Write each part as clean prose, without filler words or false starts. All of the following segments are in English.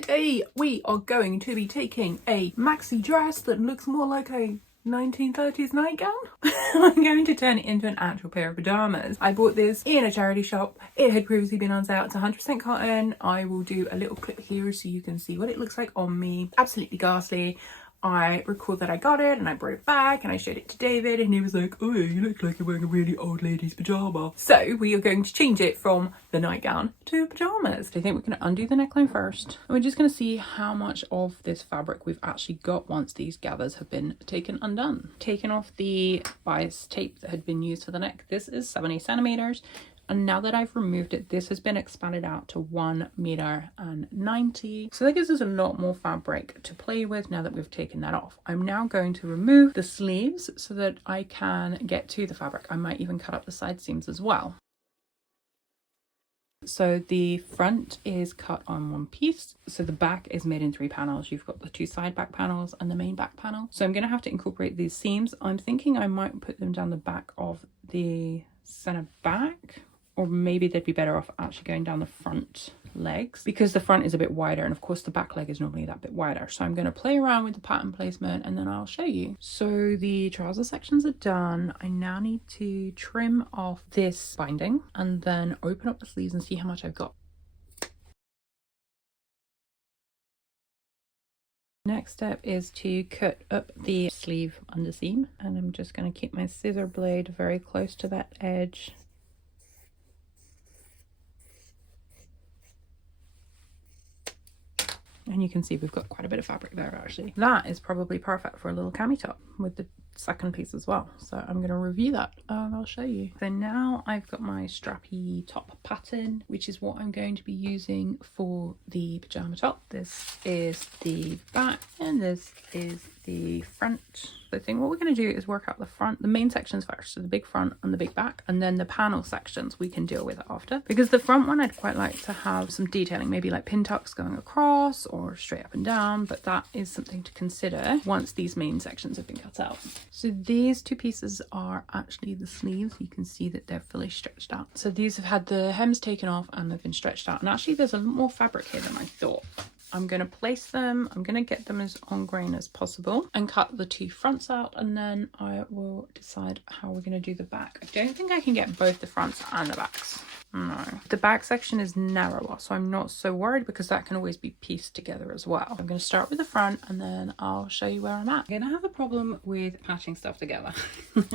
Today we are going to be taking a maxi dress that looks more like a 1930s nightgown. I'm going to turn it into an actual pair of pajamas. I bought this in a charity shop. It had previously been on sale. It's 100% cotton. I will do a little clip here so you can see what it looks like on me. Absolutely ghastly. I recalled that I got it and I brought it back and I showed it to David and he was like, oh yeah, you look like you're wearing a really old lady's pajama. So we are going to change it from the nightgown to pajamas. I think we're going to undo the neckline first. And we're just going to see how much of this fabric we've actually got once these gathers have been taken undone. Taken off the bias tape that had been used for the neck. This is 70 centimeters. And now that I've removed it, this has been expanded out to 1 meter and 90. So that gives us a lot more fabric to play with now that we've taken that off. I'm now going to remove the sleeves so that I can get to the fabric. I might even cut up the side seams as well. So the front is cut on one piece. So the back is made in 3 panels. You've got the 2 side back panels and the main back panel. So I'm going to have to incorporate these seams. I'm thinking I might put them down the back of the center back. Or maybe they'd be better off actually going down the front legs because the front is a bit wider and of course the back leg is normally that bit wider. So I'm going to play around with the pattern placement and then I'll show you. So the trouser sections are done. I now need to trim off this binding and then open up the sleeves and see how much I've got. Next step is to cut up the sleeve underseam and I'm just going to keep my scissor blade very close to that edge. And you can see we've got quite a bit of fabric there actually. That is probably perfect for a little cami top with the second piece as well. So I'm going to review that and I'll show you. So now I've got my strappy top pattern, which is what I'm going to be using for the pajama top. This is the back and this is the front. I think what we're going to do is work out the front, the main sections first, so the big front and the big back, and then the panel sections we can deal with after. Because the front one I'd quite like to have some detailing, maybe like pin tucks going across or straight up and down, but that is something to consider once these main sections have been cut out. So these 2 pieces are actually the sleeves. You can see that they're fully stretched out. So these have had the hems taken off and they've been stretched out, and actually there's a lot more fabric here than I thought. I'm going to place them, I'm going to get them as on grain as possible and cut the 2 fronts out, and then I will decide how we're going to do the back. I don't think I can get both the fronts and the backs. No. The back section is narrower, so I'm not so worried because that can always be pieced together as well. I'm going to start with the front and then I'll show you where I'm at. I'm going to have a problem with patching stuff together.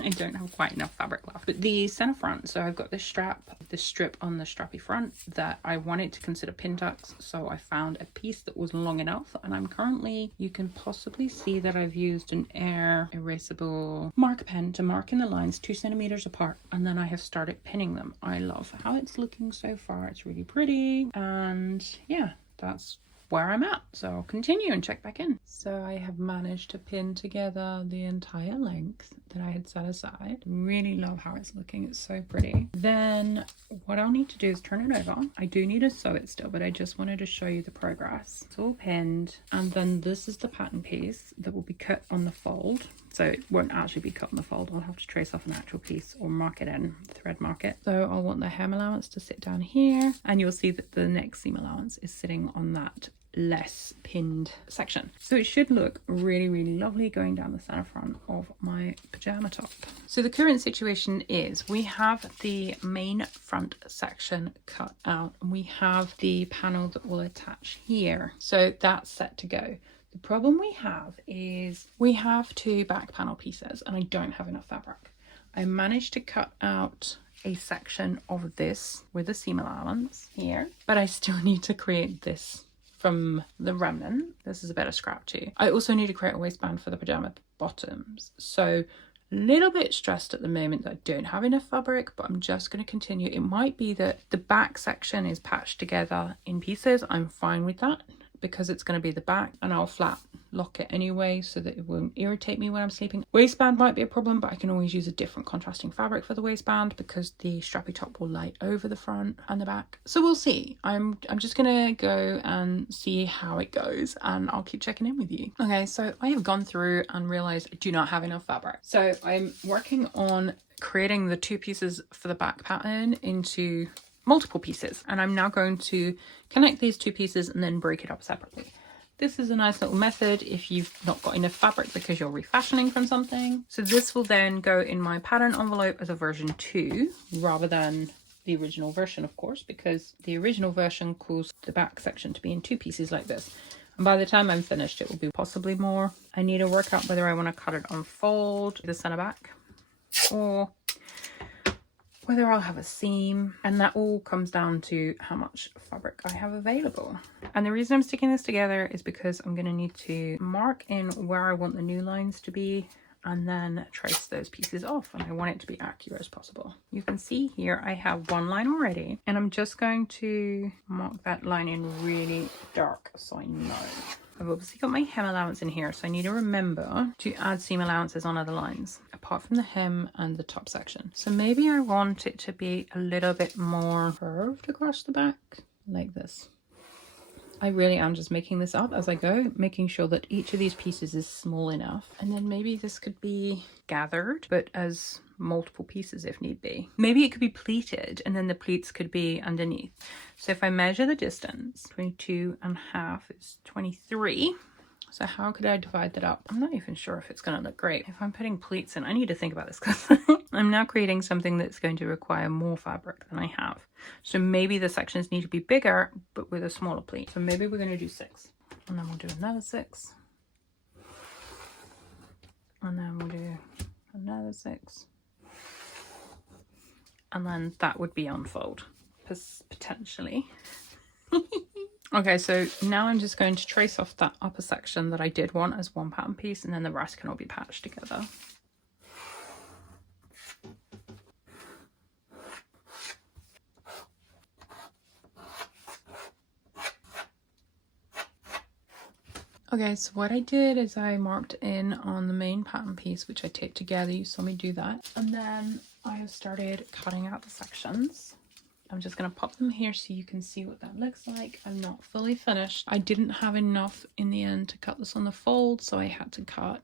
I don't have quite enough fabric left. But the center front, so I've got this strip on the strappy front that I wanted to consider pin tucks, so I found a piece that was long enough, and I'm currently, you can possibly see that I've used an air erasable mark pen to mark in the lines 2 centimeters apart, and then I have started pinning them. I love how it's looking so far. It's really pretty, and yeah, that's where I'm at. So I'll continue and check back in. So I have managed to pin together the entire length that I had set aside. Really love how it's looking. It's so pretty. Then what I'll need to do is turn it over. I do need to sew it still, but I just wanted to show you the progress. It's all pinned, and then this is the pattern piece that will be cut on the fold. So it won't actually be cut on the fold. I'll have to trace off an actual piece or mark it in, thread mark it. So I'll want the hem allowance to sit down here, and you'll see that the neck seam allowance is sitting on that less pinned section. So it should look really, really lovely going down the center front of my pajama top. So the current situation is we have the main front section cut out and we have the panel that will attach here. So that's set to go. The problem we have is we have 2 back panel pieces and I don't have enough fabric. I managed to cut out a section of this with a seam allowance here, but I still need to create this from the remnant. This is a better scrap too. I also need to create a waistband for the pajama bottoms. So a little bit stressed at the moment that I don't have enough fabric, but I'm just going to continue. It might be that the back section is patched together in pieces. I'm fine with that because it's going to be the back, and I'll flat lock it anyway so that it won't irritate me when I'm sleeping. Waistband might be a problem, but I can always use a different contrasting fabric for the waistband because the strappy top will lay over the front and the back. So we'll see. I'm just gonna go and see how it goes, and I'll keep checking in with you. Okay, so I have gone through and realized I do not have enough fabric. So I'm working on creating the 2 pieces for the back pattern into multiple pieces. And I'm now going to connect these two pieces and then break it up separately. This is a nice little method if you've not got enough fabric because you're refashioning from something. So this will then go in my pattern envelope as a version 2 rather than the original version, of course, because the original version caused the back section to be in 2 pieces like this. And by the time I'm finished, it will be possibly more. I need to work out whether I want to cut it on fold, the center back, or whether I'll have a seam, and that all comes down to how much fabric I have available. And the reason I'm sticking this together is because I'm going to need to mark in where I want the new lines to be and then trace those pieces off, and I want it to be accurate as possible. You can see here I have one line already, and I'm just going to mark that line in really dark so I know. I've obviously got my hem allowance in here, so I need to remember to add seam allowances on other lines, apart from the hem and the top section. So maybe I want it to be a little bit more curved across the back, like this. I really am just making this up as I go, making sure that each of these pieces is small enough. And then maybe this could be gathered, but as multiple pieces if need be. Maybe it could be pleated and then the pleats could be underneath. So if I measure the distance, 22.5 is 23. So how could I divide that up? I'm not even sure if it's going to look great. If I'm putting pleats in, I need to think about this because I'm now creating something that's going to require more fabric than I have. So maybe the sections need to be bigger, but with a smaller pleat. So maybe we're going to do 6. And then we'll do another 6. And then we'll do another 6. And then that would be on fold, potentially. Okay, so now I'm just going to trace off that upper section that I did want as one pattern piece, and then the rest can all be patched together. Okay, so what I did is I marked in on the main pattern piece, which I taped together. You saw me do that. And then I have started cutting out the sections. I'm just going to pop them here so you can see what that looks like. I'm not fully finished. I didn't have enough in the end to cut this on the fold, so I had to cut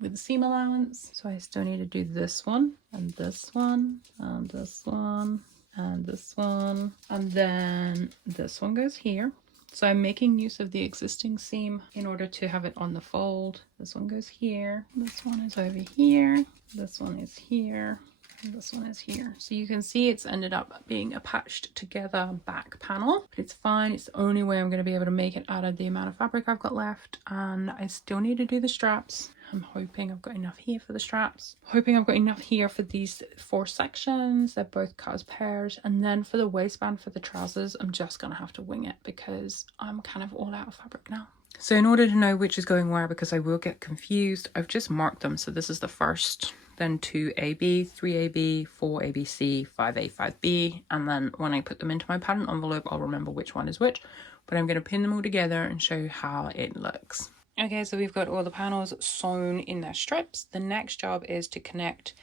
with the seam allowance. So I still need to do this one, and this one, and this one, and this one. And then this one goes here. So I'm making use of the existing seam in order to have it on the fold. This one goes here. This one is over here. This one is here. This one is here. So you can see it's ended up being a patched together back panel, but it's fine. It's the only way I'm going to be able to make it out of the amount of fabric I've got left. And I still need to do the straps. I'm hoping I've got enough here for the straps. Hoping I've got enough here for these 4 sections. They're both cut as pairs. And then for the waistband for the trousers, I'm just going to have to wing it because I'm kind of all out of fabric now. So in order to know which is going where, because I will get confused, I've just marked them. So this is the first, then 2AB, 3AB, 4ABC, 5A, 5B. And then when I put them into my pattern envelope, I'll remember which one is which. But I'm going to pin them all together and show you how it looks. Okay, so we've got all the panels sewn in their strips. The next job is to connect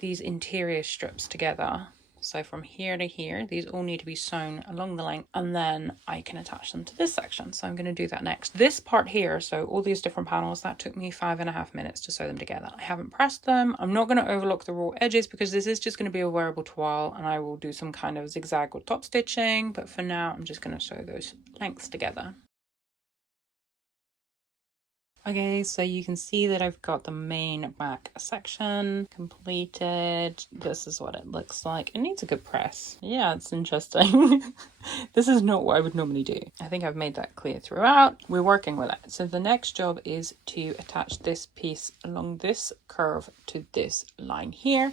these interior strips together. So from here to here, these all need to be sewn along the length, and then I can attach them to this section. So I'm going to do that next. This part here, so all these different panels, that took me 5.5 minutes to sew them together. I haven't pressed them. I'm not going to overlock the raw edges because this is just going to be a wearable toile, and I will do some kind of zigzag or top stitching. But for now, I'm just going to sew those lengths together. Okay, so you can see that I've got the main back section completed. This is what it looks like. It needs a good press. Yeah, it's interesting. This is not what I would normally do. I think I've made that clear throughout. We're working with it. So the next job is to attach this piece along this curve to this line here.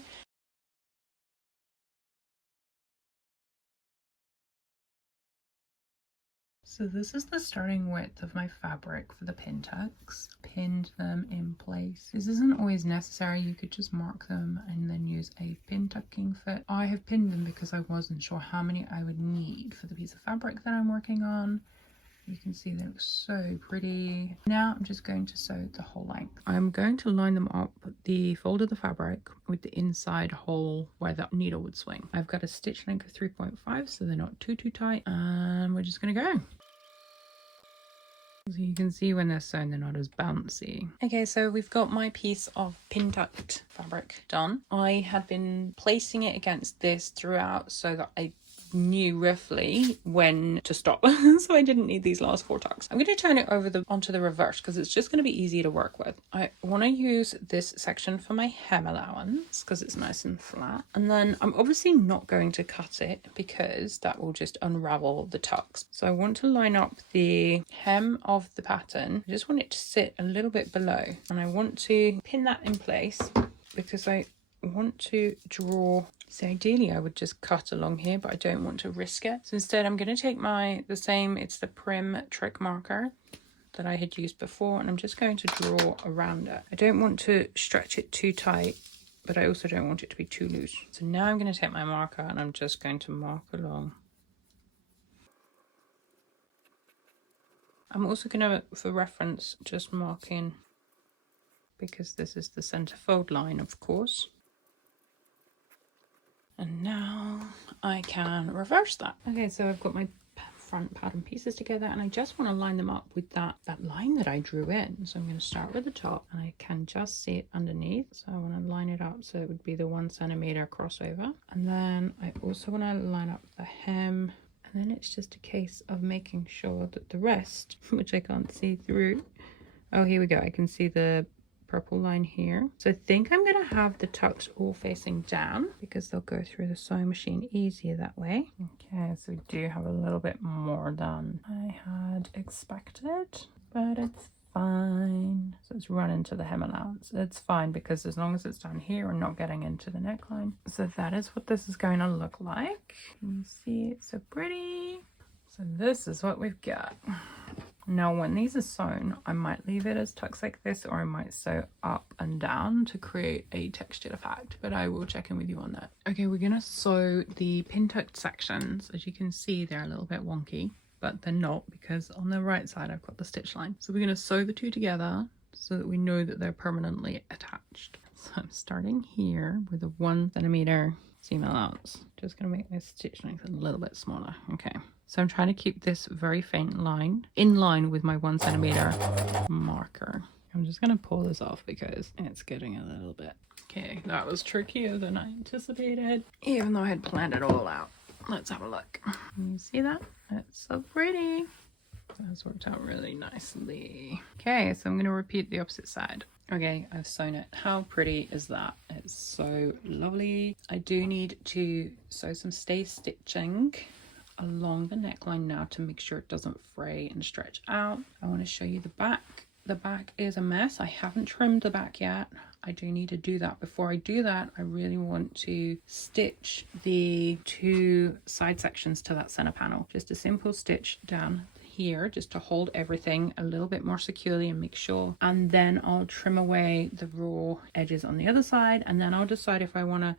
So this is the starting width of my fabric for the pin tucks. Pinned them in place. This isn't always necessary. You could just mark them and then use a pin tucking foot. I have pinned them because I wasn't sure how many I would need for the piece of fabric that I'm working on. You can see they look so pretty. Now I'm just going to sew the whole length. I'm going to line them up, the fold of the fabric with the inside hole where that needle would swing. I've got a stitch length of 3.5, so they're not too tight, and we're just gonna go. So you can see when they're sewn, they're not as bouncy. Okay, so we've got my piece of pin tucked fabric done. I had been placing it against this throughout so that I knew roughly when to stop. So I didn't need these last 4 tucks. I'm going to turn it over onto the reverse because it's just going to be easy to work with. I want to use this section for my hem allowance because it's nice and flat. And then I'm obviously not going to cut it because that will just unravel the tucks. So I want to line up the hem of the pattern. I just want it to sit a little bit below, and I want to pin that in place because I want to draw. So ideally I would just cut along here, but I don't want to risk it. So instead I'm going to take it's the Prim Trick marker that I had used before, and I'm just going to draw around it. I don't want to stretch it too tight, but I also don't want it to be too loose. So now I'm going to take my marker and I'm just going to mark along. I'm also going to, for reference, just mark in, because this is the center fold line, of course. And now I can reverse that. Okay, so I've got my front pattern pieces together, and I just want to line them up with that line that I drew in. So I'm going to start with the top, and I can just see it underneath. So I want to line it up so it would be the 1 centimeter crossover. And then I also want to line up the hem. And then it's just a case of making sure that the rest, which I can't see through. Oh, here we go. I can see the purple line here. So I think I'm going to have the tucks all facing down because they'll go through the sewing machine easier that way. Okay, so we do have a little bit more than I had expected, but it's fine. So it's run into the hem allowance. It's fine because as long as it's down here and not getting into the neckline. So that is what this is going to look like. Can you see it's so pretty? So this is what we've got. Now when these are sewn, I might leave it as tucks like this, or I might sew up and down to create a textured effect, but I will check in with you on that. Okay, we're gonna sew the pin tucked sections. As you can see, they're a little bit wonky, but they're not, because on the right side I've got the stitch line. So we're gonna sew the two together so that we know that they're permanently attached. So I'm starting here with a 1 centimeter seam allowance. Just gonna make my stitch length a little bit smaller. Okay. So I'm trying to keep this very faint line in line with my 1 centimeter marker. I'm just going to pull this off because it's getting a little bit. Okay, that was trickier than I anticipated, even though I had planned it all out. Let's have a look. Can you see that? It's so pretty. That's worked out really nicely. Okay, so I'm going to repeat the opposite side. Okay, I've sewn it. How pretty is that? It's so lovely. I do need to sew some stay stitching along the neckline now to make sure it doesn't fray and stretch out. I want to show you the back. The back is a mess. I haven't trimmed the back yet. I do need to do that. Before I do that, I really want to stitch the 2 side sections to that center panel. Just a simple stitch down here just to hold everything a little bit more securely and make sure. And then I'll trim away the raw edges on the other side, and then I'll decide if I want to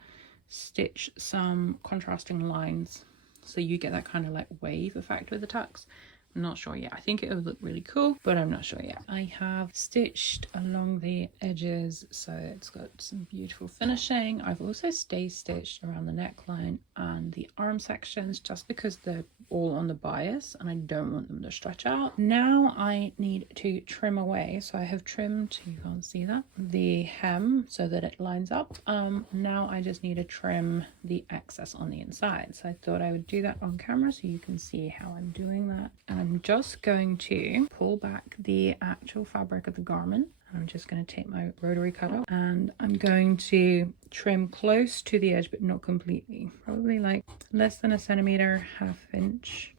stitch some contrasting lines so you get that kind of like wave effect with the tucks. I'm not sure yet. I think it would look really cool, but I'm not sure yet. I have stitched along the edges, so it's got some beautiful finishing. I've also stay stitched around the neckline and the arm sections just because they're all on the bias and I don't want them to stretch out. Now I need to trim away. So I have trimmed, you can't see that, the hem so that it lines up. Now I just need to trim the excess on the inside. So I thought I would do that on camera so you can see how I'm doing that. And I'm just going to pull back the actual fabric of the garment. I'm just going to take my rotary cutter and I'm going to trim close to the edge but not completely, probably like less than 1 centimeter, 1/2 inch.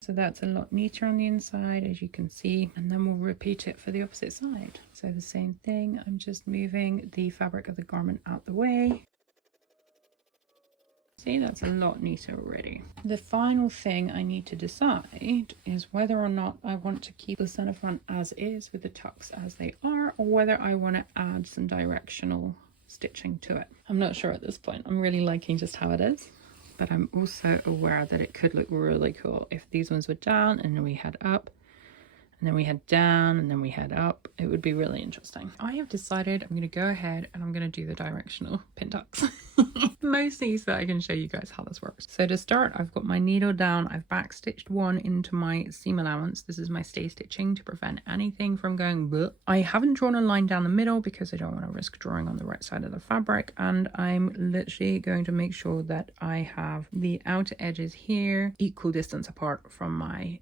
So that's a lot neater on the inside, as you can see, and then we'll repeat it for the opposite side. So the same thing, I'm just moving the fabric of the garment out the way. See, that's a lot neater already. The final thing I need to decide is whether or not I want to keep the center front as is with the tucks as they are, or whether I want to add some directional stitching to it. I'm not sure at this point. I'm really liking just how it is, but I'm also aware that it could look really cool if these ones were down and we had up, and then we head down, and then we head up. It would be really interesting. I have decided I'm going to go ahead and I'm going to do the directional pin tucks. Mostly so that I can show you guys how this works. So to start, I've got my needle down. I've back stitched one into my seam allowance. This is my stay stitching to prevent anything from going bleh. I haven't drawn a line down the middle because I don't want to risk drawing on the right side of the fabric, and I'm literally going to make sure that I have the outer edges here equal distance apart from my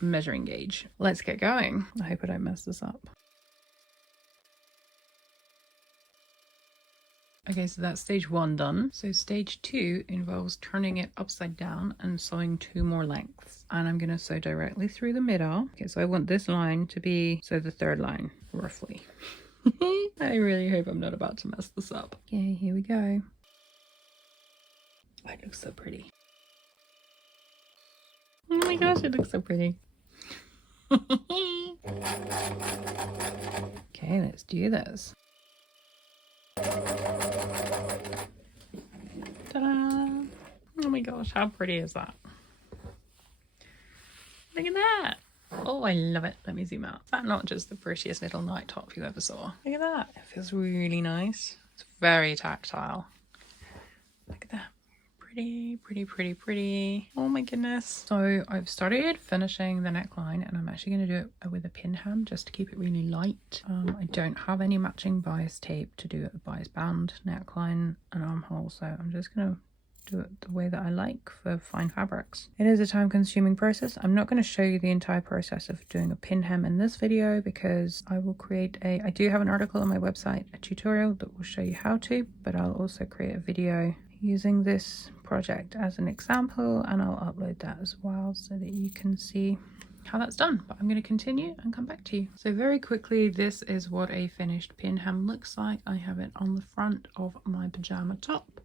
measuring gauge. Let's get going. I hope I don't mess this up. Okay, so that's stage 1 done. So stage 2 involves turning it upside down and sewing 2 more lengths. And I'm going to sew directly through the middle. Okay, so I want this line to be, so the third line, roughly. I really hope I'm not about to mess this up. Okay, here we go. Oh, it looks so pretty. Oh my gosh, it looks so pretty. Okay, let's do this. Ta-da! Oh my gosh, how pretty is that? Look at that! Oh, I love it. Let me zoom out. Is that not just the prettiest little night top you ever saw? Look at that. It feels really nice. It's very tactile. Look at that. Pretty, pretty, pretty, pretty. Oh my goodness. So I've started finishing the neckline, and I'm actually going to do it with a pin hem just to keep it really light. I don't have any matching bias tape to do a bias band neckline and armhole, so I'm just going to do it the way that I like for fine fabrics. It is a time-consuming process. I'm not going to show you the entire process of doing a pin hem in this video because I will create I do have an article on my website, a tutorial that will show you how to, but I'll also create a video using this project as an example, and I'll upload that as well so that you can see how that's done. But I'm going to continue and come back to you. So very quickly, this is what a finished pin hem looks like. I have it on the front of my pajama top.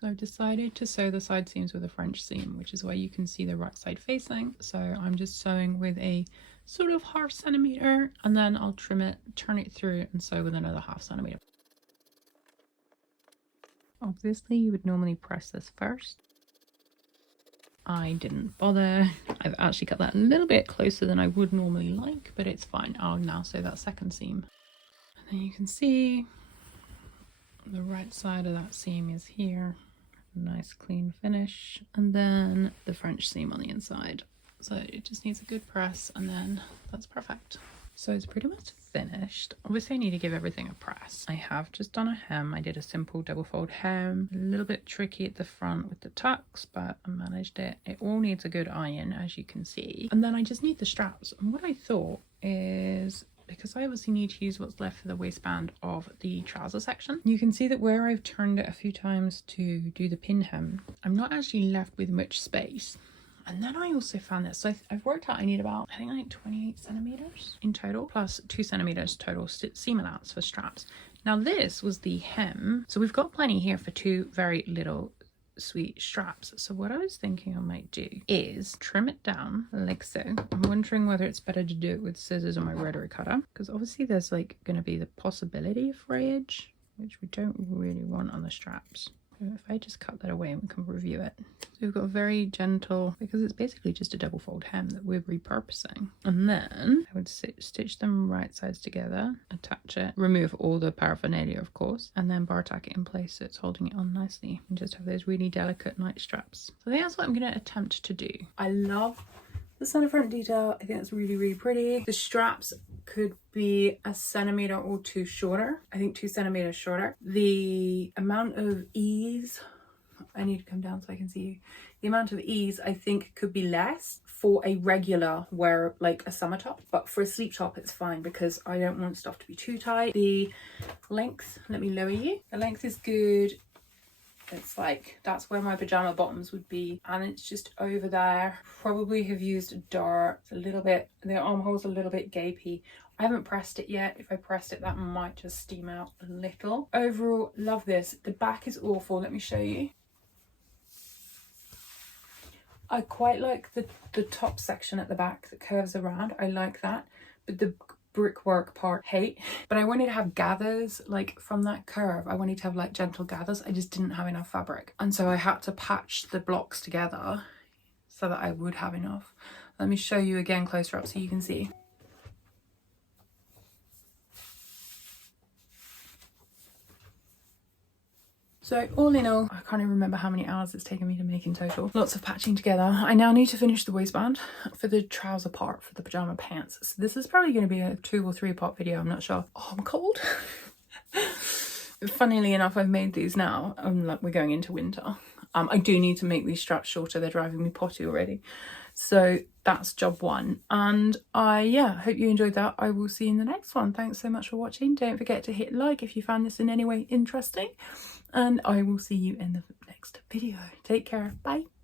So I've decided to sew the side seams with a French seam, which is why you can see the right side facing. So I'm just sewing with a sort of 1/2 centimeter, and then I'll trim it, turn it through, and sew with another 1/2 centimeter. Obviously, you would normally press this first. I didn't bother. I've actually cut that a little bit closer than I would normally like, but it's fine. I'll now sew that second seam. And then you can see the right side of that seam is here. Nice clean finish. And then the French seam on the inside. So it just needs a good press, and then that's perfect. So it's pretty much finished. Obviously I need to give everything a press. I have just done a hem. I did a simple double fold hem. A little bit tricky at the front with the tucks, but I managed it. It all needs a good iron, as you can see. And then I just need the straps. And what I thought is, because I obviously need to use what's left for the waistband of the trouser section, you can see that where I've turned it a few times to do the pin hem, I'm not actually left with much space. And then I also found this, so I've worked out I need about, I think like 28 centimeters in total, plus 2 centimeters total seam allowance for straps. Now this was the hem, so we've got plenty here for 2 very little sweet straps. So what I was thinking I might do is trim it down like so. I'm wondering whether it's better to do it with scissors or my rotary cutter, because obviously there's like going to be the possibility of frayage, which we don't really want on the straps. If I just cut that away and we can review it. So we've got a very gentle, because it's basically just a double fold hem that we're repurposing. And then I would stitch them right sides together, attach it, remove all the paraphernalia of course, and then bar tack it in place so it's holding it on nicely. And just have those really delicate night straps. So I think that's what I'm going to attempt to do. I love the center front detail. I think it's really, really pretty. The straps could be a centimeter or 2 shorter. I think 2 centimeters shorter. The amount of ease, I need to come down so I can see you. The amount of ease I think could be less for a regular wear, like a summer top, but for a sleep top it's fine because I don't want stuff to be too tight. The length, let me lower you. The length is good. It's like, that's where my pajama bottoms would be, and it's just over there. Probably have used a dart. It's a little bit, the armhole's a little bit gapey. I haven't pressed it yet. If I pressed it, that might just steam out a little. Overall, love this. The back is awful. Let me show you. I quite like the top section at the back that curves around. I like that, but the brickwork part, hate. But I wanted to have gathers, like from that curve I wanted to have like gentle gathers. I just didn't have enough fabric, and so I had to patch the blocks together so that I would have enough. Let me show you again closer up so you can see. So all in all, I can't even remember how many hours it's taken me to make in total. Lots of patching together. I now need to finish the waistband for the trouser part for the pajama pants. So this is probably going to be a 2 or 3 part video, I'm not sure. Oh, I'm cold. Funnily enough, I've made these now. Like we're going into winter. I do need to make these straps shorter. They're driving me potty already. So that's job 1. And yeah, hope you enjoyed that. I will see you in the next one. Thanks so much for watching. Don't forget to hit like if you found this in any way interesting. And I will see you in the next video. Take care. Bye.